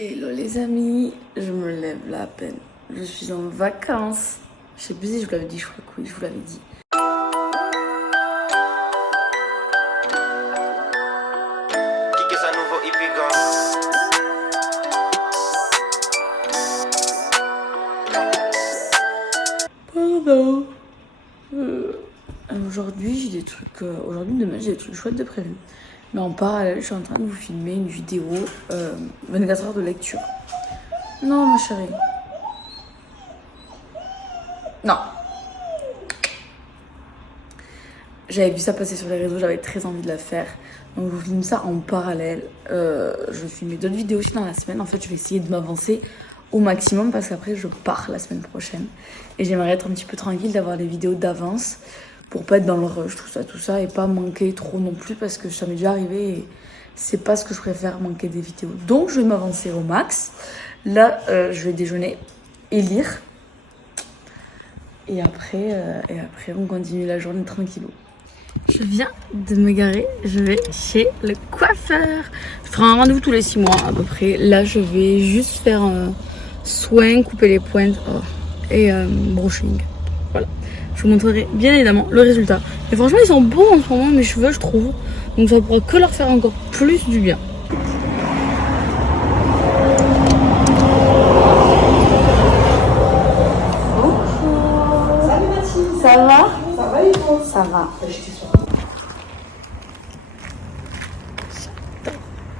Hello les amis, je me lève là à peine. Je suis en vacances. Je sais plus si je vous l'avais dit, je crois que oui, je vous l'avais dit. Pardon. Aujourd'hui, j'ai des trucs. Aujourd'hui, demain, j'ai des trucs chouettes de prévu. Mais en parallèle, je suis en train de vous filmer une vidéo 24 heures de lecture. Non, ma chérie. Non. J'avais vu ça passer sur les réseaux, j'avais très envie de la faire. Donc, je vous filme ça en parallèle. Je vais filmer d'autres vidéos aussi dans la semaine. En fait, je vais essayer de m'avancer au maximum parce qu'après, je pars la semaine prochaine. Et j'aimerais être un petit peu tranquille, d'avoir des vidéos d'avance pour pas être dans le rush, tout ça, et pas manquer trop non plus parce que ça m'est déjà arrivé et c'est pas ce que je préfère, manquer des vidéos. Donc, je vais m'avancer au max. Là, je vais déjeuner et lire. Et après, on continue la journée tranquillou. Je viens de me garer, je vais chez le coiffeur. Je ferai un rendez-vous tous les 6 mois à peu près. Là, je vais juste faire un soin, couper les pointes et brushing. Voilà. Je vous montrerai bien évidemment le résultat. Et franchement, ils sont beaux en ce moment, mes cheveux, je trouve. Donc ça pourra que leur faire encore plus du bien. Salut Mathilde. Ça va? Ça va et toi? Ça va.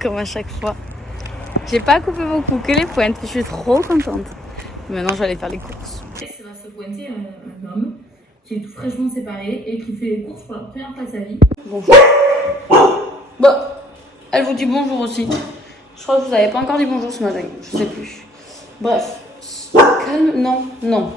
Comme à chaque fois. J'ai pas coupé beaucoup, que les pointes. Je suis trop contente. Maintenant, je vais aller faire les courses. C'est va se pointer un homme qui est tout fraîchement séparé et qui fait les courses pour la première fois de sa vie. Bonjour. Bon, elle vous dit bonjour aussi. Je crois que vous n'avez pas encore dit bonjour ce matin. Je sais plus. Bref. Calme. Non.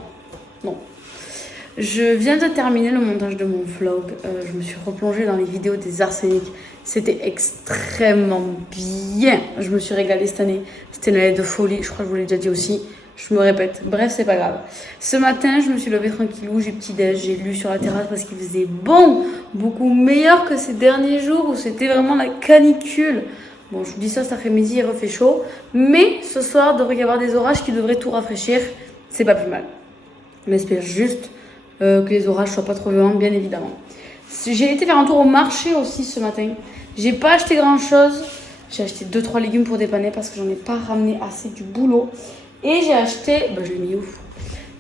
Je viens de terminer le montage de mon vlog. Je me suis replongée dans les vidéos des Arsenic. C'était extrêmement bien. Je me suis régalée cette année. C'était une année de folie. Je crois que je vous l'ai déjà dit aussi. Je me répète. Bref, c'est pas grave. Ce matin, je me suis levée tranquillou. J'ai petit-déj. J'ai lu sur la terrasse parce qu'il faisait bon. Beaucoup meilleur que ces derniers jours où c'était vraiment la canicule. Bon, je vous dis ça, cet après-midi, il refait chaud. Mais ce soir, il devrait y avoir des orages qui devraient tout rafraîchir. C'est pas plus mal. On espère juste que les orages soient pas trop violents, bien évidemment. J'ai été faire un tour au marché aussi ce matin. J'ai pas acheté grand chose. J'ai acheté 2-3 légumes pour dépanner parce que j'en ai pas ramené assez du boulot. Et j'ai acheté, je l'ai mis où?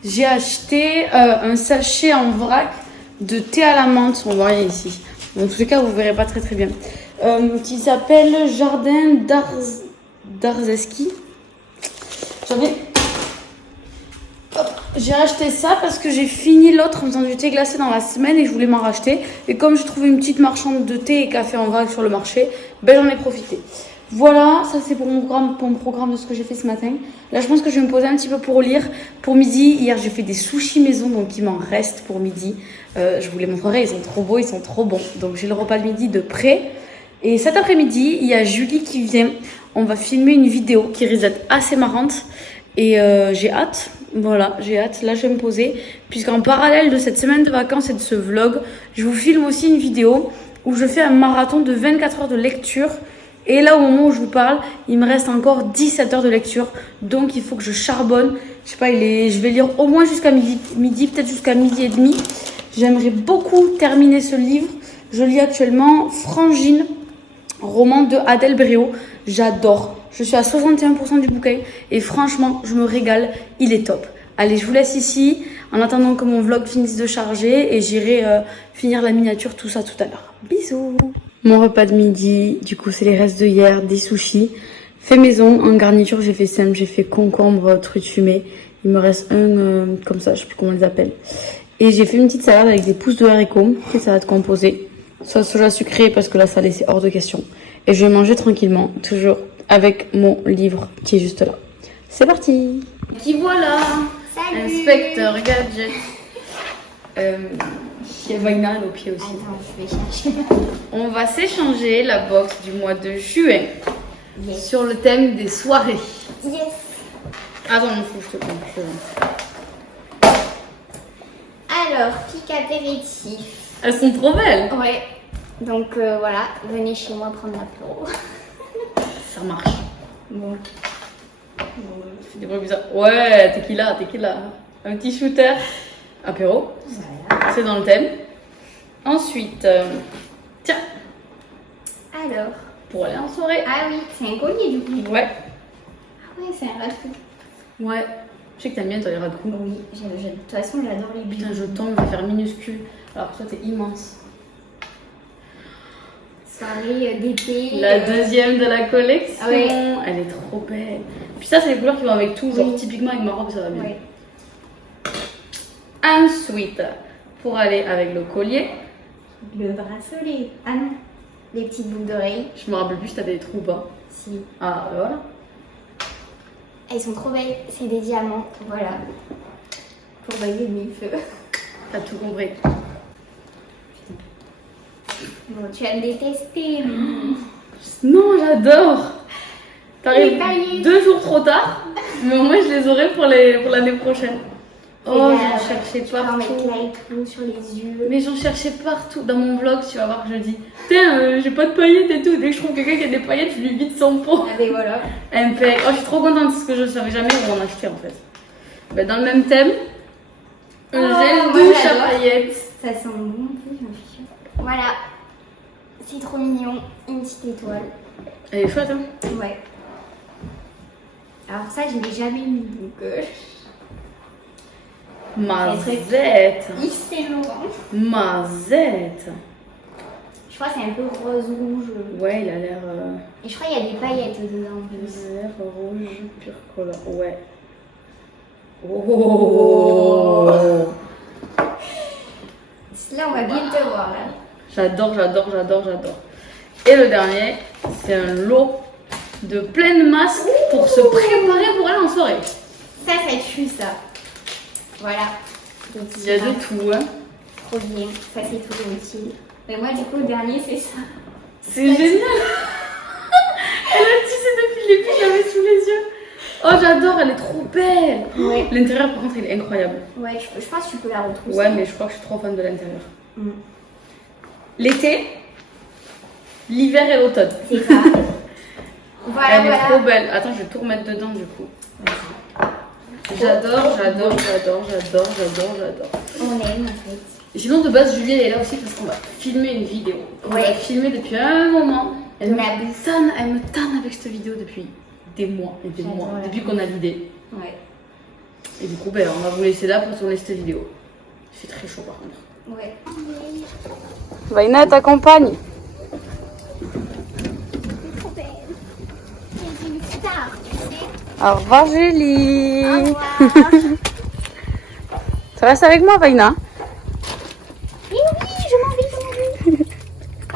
J'ai acheté un sachet en vrac de thé à la menthe. On voit rien ici. Dans tous les cas, vous verrez pas très bien. Qui s'appelle Jardin d'Arzeski. J'ai acheté ça parce que j'ai fini l'autre en faisant du thé glacé dans la semaine et je voulais m'en racheter. Et comme j'ai trouvé une petite marchande de thé et café en vrac sur le marché, j'en ai profité. Voilà, ça c'est pour mon programme de ce que j'ai fait ce matin. Là, je pense que je vais me poser un petit peu pour lire. Pour midi, hier j'ai fait des sushis maison, donc il m'en reste pour midi. Je vous les montrerai, ils sont trop beaux, ils sont trop bons. Donc j'ai le repas de midi de près. Et cet après-midi, il y a Julie qui vient. On va filmer une vidéo qui risque d'être assez marrante. Et j'ai hâte. Voilà, j'ai hâte. Là, je vais me poser. Puisqu'en parallèle de cette semaine de vacances et de ce vlog, je vous filme aussi une vidéo où je fais un marathon de 24 heures de lecture. Et là, au moment où je vous parle, il me reste encore 17 heures de lecture. Donc, il faut que je charbonne. Je sais pas, je vais lire au moins jusqu'à midi, peut-être jusqu'à midi et demi. J'aimerais beaucoup terminer ce livre. Je lis actuellement Frangine, roman de Adèle Bréau. J'adore. Je suis à 61% du bouquin et franchement, je me régale. Il est top. Allez, je vous laisse ici en attendant que mon vlog finisse de charger et j'irai finir la miniature, tout ça tout à l'heure. Bisous. Mon repas de midi, du coup, c'est les restes de hier, des sushis. Fait maison, en garniture, j'ai fait simple, j'ai fait concombre, truite fumée. Il me reste un comme ça, je sais plus comment on les appelle. Et j'ai fait une petite salade avec des pousses de haricots, une salade composée. Soit soja sucré parce que la salée c'est hors de question. Et je vais manger tranquillement, toujours avec mon livre qui est juste là. C'est parti. Qui voilà. Salut. Inspecteur Gadget. Il y a Vaina au pied aussi. Attends, je vais chercher. On va s'échanger la box du mois de juin sur le thème des soirées. Yes. Attends, il faut que je te compte. Alors, pique apéritif. Elles sont trop belles. Ouais. Donc voilà, venez chez moi prendre l'apéro. Ça marche. Bon. Fais des bruits bizarres. Ouais, tequila. Un petit shooter. Apéro. Voilà. C'est dans le thème. Ensuite, tiens, Alors. pour aller en soirée. Ah oui, c'est un collier du coup. Ouais. Ah ouais, c'est un raccoon. Ouais. Je sais que t'aimes bien toi les raccoons. Oui, de toute façon, j'adore les bijoux. Putain, je tombe, je vais faire minuscule. Alors que toi, t'es immense. Soirée d'été. La deuxième de la collection. Ouais. Elle est trop belle. Puis ça, c'est les couleurs qui vont avec tout. Genre, Oui. typiquement avec ma robe, ça va bien. Ouais. Ensuite, pour aller avec le collier, Le bracelet. Ah non, les petites boucles d'oreilles. je me rappelle plus si t'avais des trous ou pas. Si. Ah, ben voilà. Elles sont trop belles, c'est des diamants. Voilà. Pour baiser mes feux. T'as tout compris. Bon, tu vas me détester. Non, j'adore. Les T'arrives paillettes. 2 jours trop tard, mais au moins je les aurai pour l'année prochaine. Oh, j'en cherchais Tu vas en mettre partout. là et tout sur les yeux. Mais j'en cherchais partout. Dans mon vlog, tu vas voir que je dis tiens, j'ai pas de paillettes et tout. Dès que je trouve quelqu'un qui a des paillettes, je lui vide son pot. Ah ben voilà. Impec. Oh, je suis trop contente parce que je savais jamais où en acheter en fait. Ben, dans le même thème, un gel moi, douche à j'adore. paillettes. Ça sent bon en plus, je suis sûre. Voilà. C'est trop mignon. Une petite étoile. Elle est chouette, hein. Ouais. Alors ça, je l'ai jamais mis donc. Mazette. Yves Saint Laurent. Mazette. Je crois que c'est un peu rose rouge. Ouais, il a l'air. Et je crois qu'il y a des paillettes dedans en Il plus. a l'air rouge pur cola. Ouais. Oh. Là, on va bien te voir là. J'adore. Et le dernier, c'est un lot de plein de masques pour se préparer pour aller en soirée. Ça tue ça. Voilà. Donc, Il y a de tout, hein. trop bien. Ça, c'est tout utile. Mais moi, du coup, le dernier, c'est ça. C'est génial. Elle a tissé depuis le début, je l'avais sous les yeux. Oh, j'adore, elle est trop belle. Ouais. L'intérieur, par contre, il est incroyable. Ouais, je pense que tu peux la retrouver. Ouais, mais je crois que je suis trop fan de l'intérieur. Mm. L'été, l'hiver et l'automne. C'est ça. Voilà, Elle est voilà. trop belle. Attends, je vais tout remettre dedans du coup. J'adore. On aime en fait. Et sinon, de base, Julie, elle est là aussi parce qu'on va filmer une vidéo. On Ouais. va filmer depuis un moment. Elle La me tanne avec cette vidéo depuis des mois et des mois. J'adore. Depuis qu'on a l'idée. Ouais. Et du coup, ben, on va vous laisser là pour tourner cette vidéo. Il fait très chaud par contre. Ouais. Vaina t'accompagne. Trop belle. C'est une star, tu sais. Au revoir, Julie. Au revoir. Tu restes avec moi, Vaina? Mais oui, je m'en vais.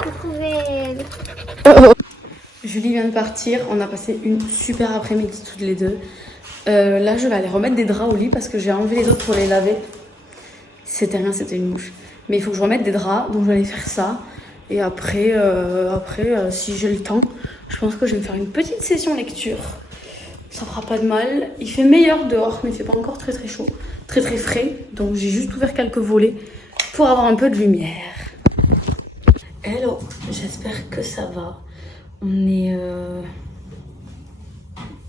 C'est trop belle. Julie vient de partir, on a passé une super après-midi toutes les deux. Là, je vais aller remettre des draps au lit parce que j'ai enlevé les autres pour les laver. C'était rien, c'était une mouche. Mais il faut que je remette des draps, donc je vais aller faire ça. Et après, si j'ai le temps, je pense que je vais me faire une petite session lecture. Ça fera pas de mal. Il fait meilleur dehors, mais il fait pas encore très très chaud, très très frais. Donc j'ai juste ouvert quelques volets pour avoir un peu de lumière. Hello, j'espère que ça va. On est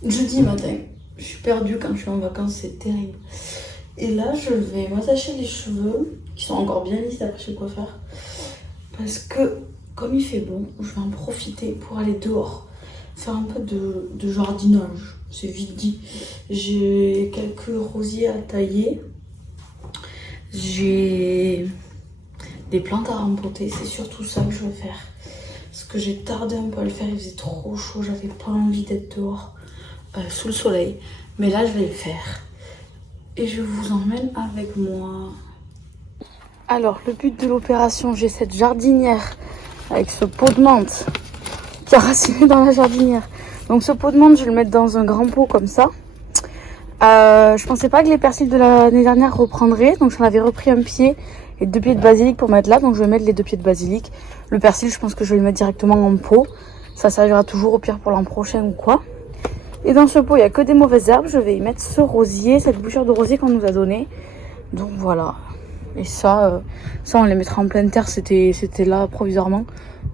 jeudi matin. Je suis perdue quand je suis en vacances, c'est terrible. Et là, je vais m'attacher les cheveux, qui sont encore bien lisses d'après chez le coiffeur. Parce que, comme il fait bon, je vais en profiter pour aller dehors, faire un peu de jardinage. C'est vite dit. J'ai quelques rosiers à tailler. J'ai des plantes à rempoter, c'est surtout ça que je vais faire. Parce que j'ai tardé un peu à le faire, il faisait trop chaud, j'avais pas envie d'être dehors sous le soleil. Mais là, je vais le faire. Et je vous emmène avec moi. Alors, le but de l'opération, j'ai cette jardinière avec ce pot de menthe qui a raciné dans la jardinière. Donc ce pot de menthe, je vais le mettre dans un grand pot comme ça. Je pensais pas que les persils de l'année dernière reprendraient, donc j'en avais repris un pied et 2 pieds de basilic pour mettre là, donc je vais mettre les 2 pieds de basilic. Le persil, je pense que je vais le mettre directement en pot. Ça servira toujours au pire pour l'an prochain ou quoi. Et dans ce pot, il n'y a que des mauvaises herbes. Je vais y mettre ce rosier, cette bouchure de rosier qu'on nous a donnée. Donc voilà. Et ça on les mettra en pleine terre. C'était là provisoirement.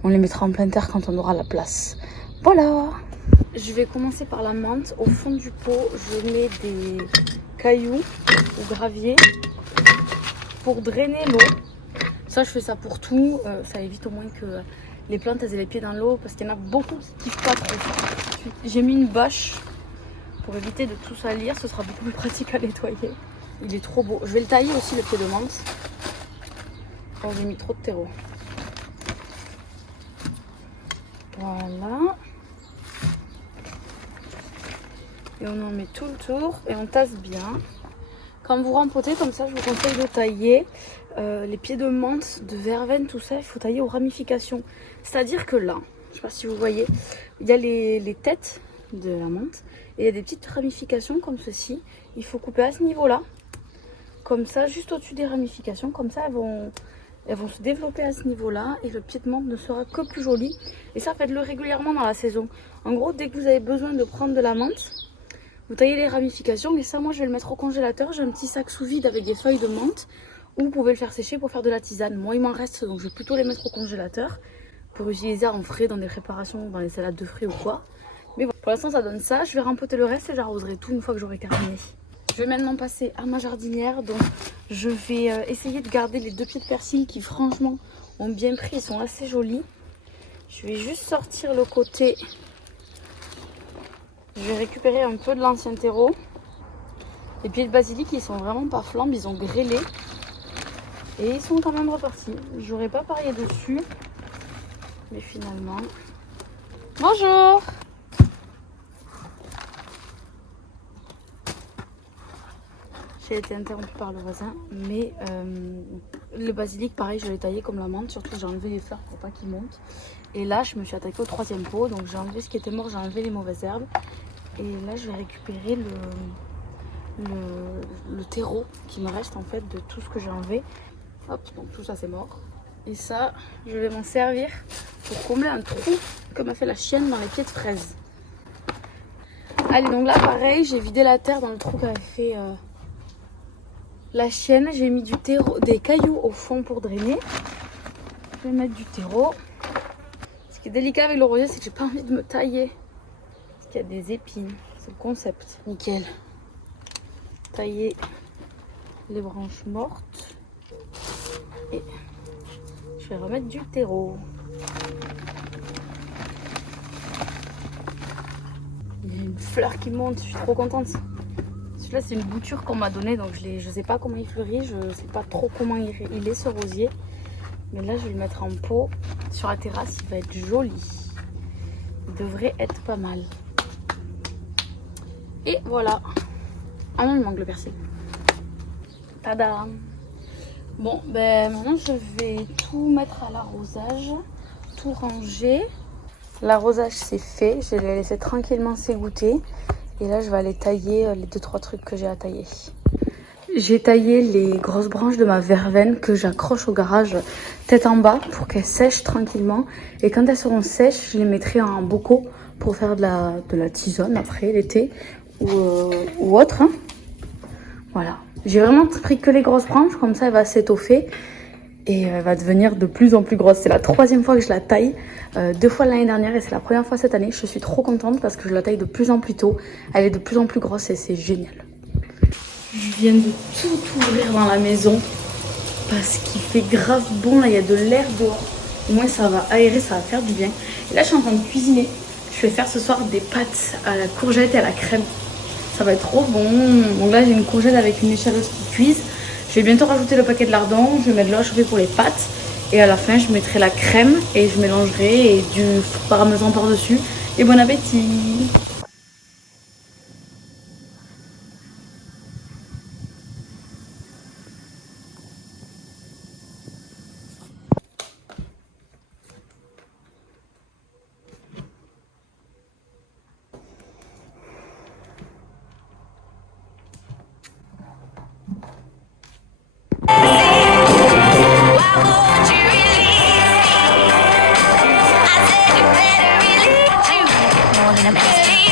On les mettra en pleine terre quand on aura la place. Voilà. Je vais commencer par la menthe. Au fond du pot, je mets des cailloux ou gravier pour drainer l'eau. Ça, je fais ça pour tout. Ça évite au moins que les plantes elles aient les pieds dans l'eau parce qu'il y en a beaucoup qui kiffent pas trop ça. J'ai mis une bâche pour éviter de tout salir. Ce sera beaucoup plus pratique à nettoyer. Il est trop beau. Je vais le tailler aussi, le pied de menthe. Oh, j'ai mis trop de terreau. Voilà. Et on en met tout le tour et on tasse bien. Quand vous rempotez comme ça, je vous conseille de tailler les pieds de menthe, de verveine, tout ça. Il faut tailler aux ramifications. C'est-à-dire que là, je ne sais pas si vous voyez, il y a les têtes de la menthe et il y a des petites ramifications comme ceci. Il faut couper à ce niveau-là, comme ça, juste au-dessus des ramifications. Comme ça, elles vont se développer à ce niveau-là et le pied de menthe ne sera que plus joli. Et ça, faites-le régulièrement dans la saison. En gros, dès que vous avez besoin de prendre de la menthe, vous taillez les ramifications. Et ça, moi, je vais le mettre au congélateur. J'ai un petit sac sous vide avec des feuilles de menthe. Ou vous pouvez le faire sécher pour faire de la tisane. Moi, il m'en reste, donc je vais plutôt les mettre au congélateur pour utiliser en frais dans des préparations, dans les salades de fruits ou quoi. Mais voilà, pour l'instant, ça donne ça. Je vais rempoter le reste et j'arroserai tout une fois que j'aurai terminé. Je vais maintenant passer à ma jardinière. Donc, je vais essayer de garder les 2 pieds de persil qui, franchement, ont bien pris. Ils sont assez jolis. Je vais juste sortir le côté. Je vais récupérer un peu de l'ancien terreau. Les pieds de basilic, ils sont vraiment pas flambes. Ils ont grêlé. Et ils sont quand même repartis. J'aurais pas parié dessus. Mais finalement... Bonjour! J'ai été interrompue par le voisin. Mais le basilic, pareil, je l'ai taillé comme la menthe. Surtout, j'ai enlevé les fleurs pour pas qu'ils montent. Et là, je me suis attaquée au 3e pot. Donc, j'ai enlevé ce qui était mort. J'ai enlevé les mauvaises herbes. Et là, je vais récupérer le terreau qui me reste en fait de tout ce que j'ai enlevé. Hop, donc tout ça c'est mort. Et ça, je vais m'en servir pour combler un trou que m'a fait la chienne dans les pieds de fraise. Allez, donc là pareil, j'ai vidé la terre dans le trou qu'avait fait la chienne. J'ai mis du terreau, des cailloux au fond pour drainer. Je vais mettre du terreau. Ce qui est délicat avec le rosier, c'est que j'ai pas envie de me tailler. Parce qu'il y a des épines. C'est le concept. Nickel. Tailler les branches mortes. Et je vais remettre du terreau. Il y a une fleur qui monte, je suis trop contente. Celui-là c'est une bouture qu'on m'a donnée, donc je sais pas comment il fleurit, je sais pas trop comment il est ce rosier. Mais là je vais le mettre en pot sur la terrasse, il va être joli. Il devrait être pas mal. Et voilà. Ah non, il manque le persil. Tada! Bon, ben maintenant je vais tout mettre à l'arrosage, tout ranger. L'arrosage c'est fait, je vais les laisser tranquillement s'égoutter. Et là je vais aller tailler les 2-3 trucs que j'ai à tailler. J'ai taillé les grosses branches de ma verveine que j'accroche au garage tête en bas pour qu'elles sèchent tranquillement. Et quand elles seront sèches, je les mettrai en bocaux pour faire de la tisane après l'été ou autre. Hein. Voilà. J'ai vraiment pris que les grosses branches, comme ça elle va s'étoffer et elle va devenir de plus en plus grosse. C'est la 3e fois que je la taille, 2 fois l'année dernière et c'est la première fois cette année. Je suis trop contente parce que je la taille de plus en plus tôt. Elle est de plus en plus grosse et c'est génial. Je viens de tout ouvrir dans la maison parce qu'il fait grave bon. Là, il y a de l'air dehors. Au moins ça va aérer, ça va faire du bien. Et là, je suis en train de cuisiner. Je vais faire ce soir des pâtes à la courgette et à la crème. Ça va être trop bon. Donc là, j'ai une courgette avec une échalote qui cuise. Je vais bientôt rajouter le paquet de lardons. Je vais mettre de l'eau à chauffer pour les pâtes. Et à la fin, je mettrai la crème et je mélangerai et du parmesan par-dessus. Et bon appétit! I'm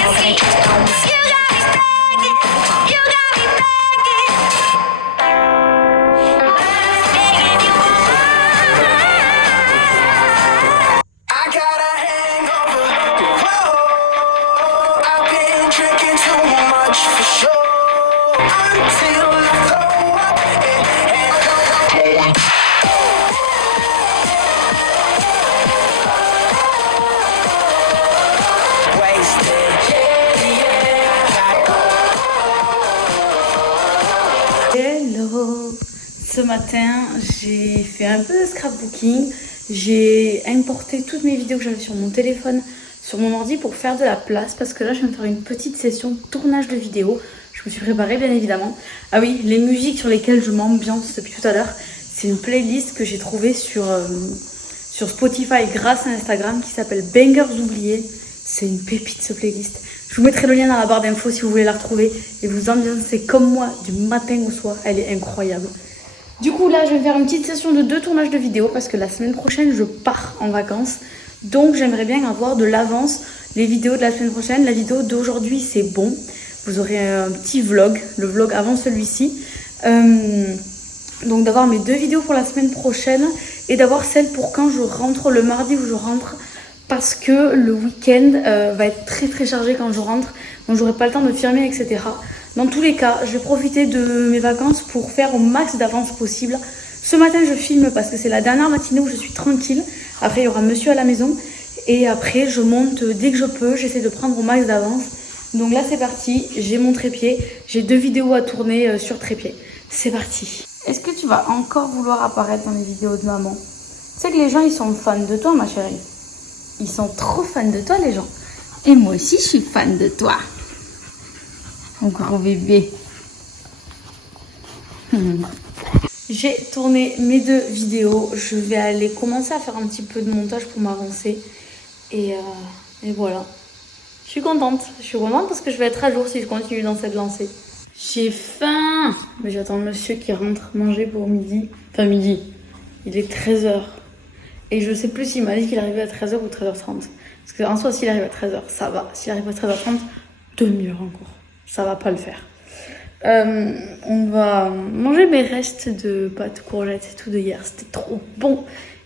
Ce matin, j'ai fait un peu de scrapbooking. J'ai importé toutes mes vidéos que j'avais sur mon téléphone, sur mon ordi pour faire de la place. Parce que là, je viens de faire une petite session de tournage de vidéos. Je me suis préparée, bien évidemment. Ah oui, les musiques sur lesquelles je m'ambiance depuis tout à l'heure, c'est une playlist que j'ai trouvée sur Spotify grâce à Instagram qui s'appelle Bangers oubliés. C'est une pépite, ce playlist. Je vous mettrai le lien dans la barre d'infos si vous voulez la retrouver. Et vous ambiancez comme moi du matin au soir. Elle est incroyable. Du coup, là, je vais faire une petite session de 2 tournages de vidéos parce que la semaine prochaine, je pars en vacances. Donc, j'aimerais bien avoir de l'avance les vidéos de la semaine prochaine. La vidéo d'aujourd'hui, c'est bon. Vous aurez un petit vlog, le vlog avant celui-ci. Donc, d'avoir mes 2 vidéos pour la semaine prochaine et d'avoir celle pour quand je rentre, le mardi où je rentre. Parce que le week-end va être très très chargé quand je rentre. Donc, j'aurai pas le temps de filmer, etc. Dans tous les cas, je vais profiter de mes vacances pour faire au max d'avance possible. Ce matin, je filme parce que c'est la dernière matinée où je suis tranquille. Après, il y aura monsieur à la maison. Et après, je monte dès que je peux. J'essaie de prendre au max d'avance. Donc là, c'est parti. J'ai mon trépied. J'ai 2 vidéos à tourner sur trépied. C'est parti. Est-ce que tu vas encore vouloir apparaître dans les vidéos de maman? Tu sais que les gens, ils sont fans de toi, ma chérie. Ils sont trop fans de toi, les gens. Et moi aussi, je suis fan de toi. Mon gros bébé. J'ai tourné mes 2 vidéos. Je vais aller commencer à faire un petit peu de montage pour m'avancer. Et voilà. Je suis contente. Je suis contente parce que je vais être à jour si je continue dans cette lancée. J'ai faim. Mais j'attends le monsieur qui rentre manger pour midi. Enfin, midi. Il est 13h. Et je sais plus s'il m'a dit qu'il arrivait à 13h ou 13h30. Parce qu'en soi, s'il arrive à 13h, ça va. S'il arrive à 13h30, demi-heure encore. Ça va pas le faire. On va manger mes restes de pâtes courgettes et tout de hier. C'était trop bon.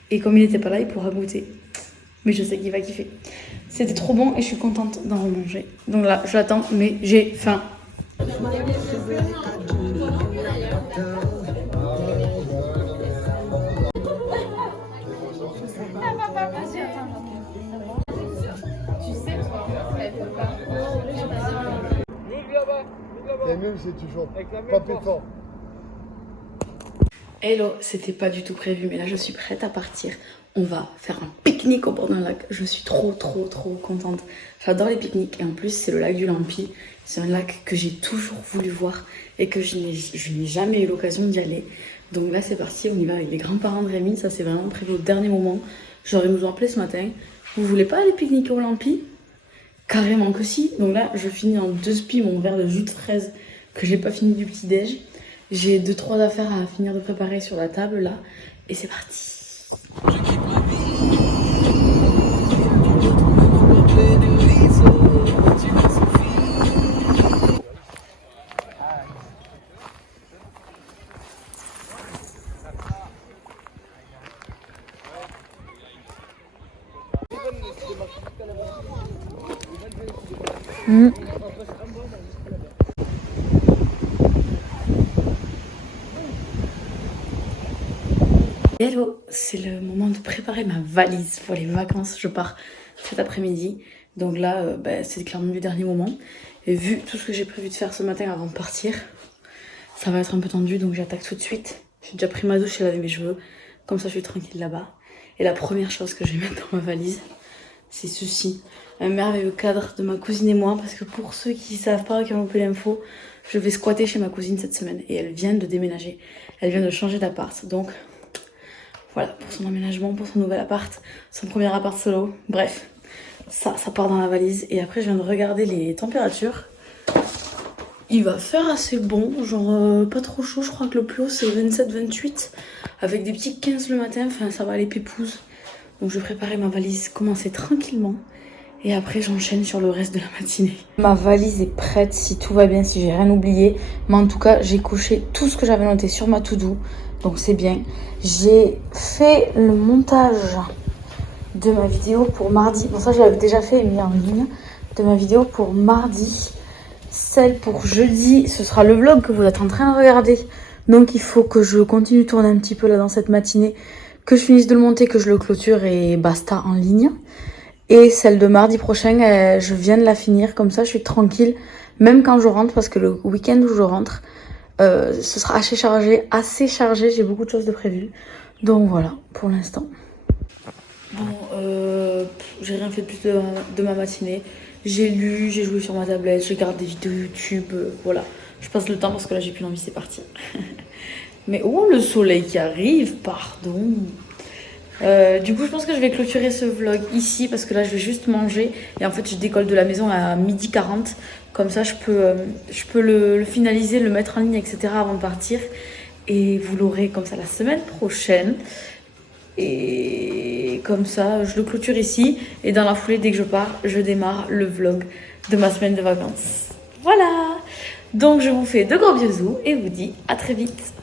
Et comme il n'était pas là, il pourra goûter. Mais je sais qu'il va kiffer. C'était trop bon et je suis contente d'en remanger. Donc là, je l'attends, mais j'ai faim. Et même c'est toujours pas pétant. Hello, c'était pas du tout prévu, mais là je suis prête à partir. On va faire un pique-nique au bord d'un lac. Je suis trop contente. J'adore les pique-niques et en plus c'est le lac du Lampi. C'est un lac que j'ai toujours voulu voir et que je n'ai jamais eu l'occasion d'y aller. Donc là c'est parti, on y va avec les grands-parents de Rémi. Ça c'est vraiment prévu au dernier moment. Genre ils nous ont appelé ce matin. Vous voulez pas aller pique-niquer au Lampi? Carrément que si. Donc là je finis en 2 spies mon verre de jus de fraise que j'ai pas fini du petit-déj. J'ai 2-3 affaires à finir de préparer sur la table là. Et c'est parti. Hello, c'est le moment de préparer ma valise pour les vacances. Je pars cet après-midi. Donc là, c'est clairement du dernier moment. Et vu tout ce que j'ai prévu de faire ce matin avant de partir, ça va être un peu tendu. Donc j'attaque tout de suite. J'ai déjà pris ma douche et lavé mes cheveux. Comme ça, je suis tranquille là-bas. Et la première chose que je vais mettre dans ma valise, c'est ceci. Un merveilleux cadre de ma cousine et moi. Parce que pour ceux qui ne savent pas, qui ont loupé l'info, je vais squatter chez ma cousine cette semaine. Et elle vient de déménager. Elle vient de changer d'appart. Donc voilà, pour son emménagement, pour son nouvel appart, son premier appart solo. Bref, ça part dans la valise. Et après, je viens de regarder les températures. Il va faire assez bon, genre pas trop chaud. Je crois que le plus haut, c'est 27-28, avec des petits 15 le matin. Enfin, ça va aller pépouze. Donc, je vais préparer ma valise, commencer tranquillement. Et après, j'enchaîne sur le reste de la matinée. Ma valise est prête, si tout va bien, si j'ai rien oublié. Mais en tout cas, j'ai coché tout ce que j'avais noté sur ma to-do. Donc c'est bien. J'ai fait le montage de ma vidéo pour mardi. Bon, ça je l'avais déjà fait et mis en ligne. De ma vidéo pour mardi. Celle pour jeudi, ce sera le vlog que vous êtes en train de regarder. Donc il faut que je continue de tourner un petit peu là dans cette matinée. Que je finisse de le monter, que je le clôture et basta en ligne. Et celle de mardi prochain, je viens de la finir. Comme ça je suis tranquille. Même quand je rentre, parce que le week-end où je rentre, Ce sera assez chargé, j'ai beaucoup de choses de prévues. Donc voilà, pour l'instant. Bon, j'ai rien fait de plus de ma matinée. J'ai lu, j'ai joué sur ma tablette, je regarde des vidéos YouTube, voilà. Je passe le temps parce que là j'ai plus envie, c'est parti. Mais oh, le soleil qui arrive, pardon. Du coup, je pense que je vais clôturer ce vlog ici parce que là je vais juste manger. Et en fait, je décolle de la maison à 12h40. Comme ça, je peux le finaliser, le mettre en ligne, etc. avant de partir. Et vous l'aurez comme ça la semaine prochaine. Et comme ça, je le clôture ici. Et dans la foulée, dès que je pars, je démarre le vlog de ma semaine de vacances. Voilà. Donc, je vous fais de gros bisous et vous dis à très vite.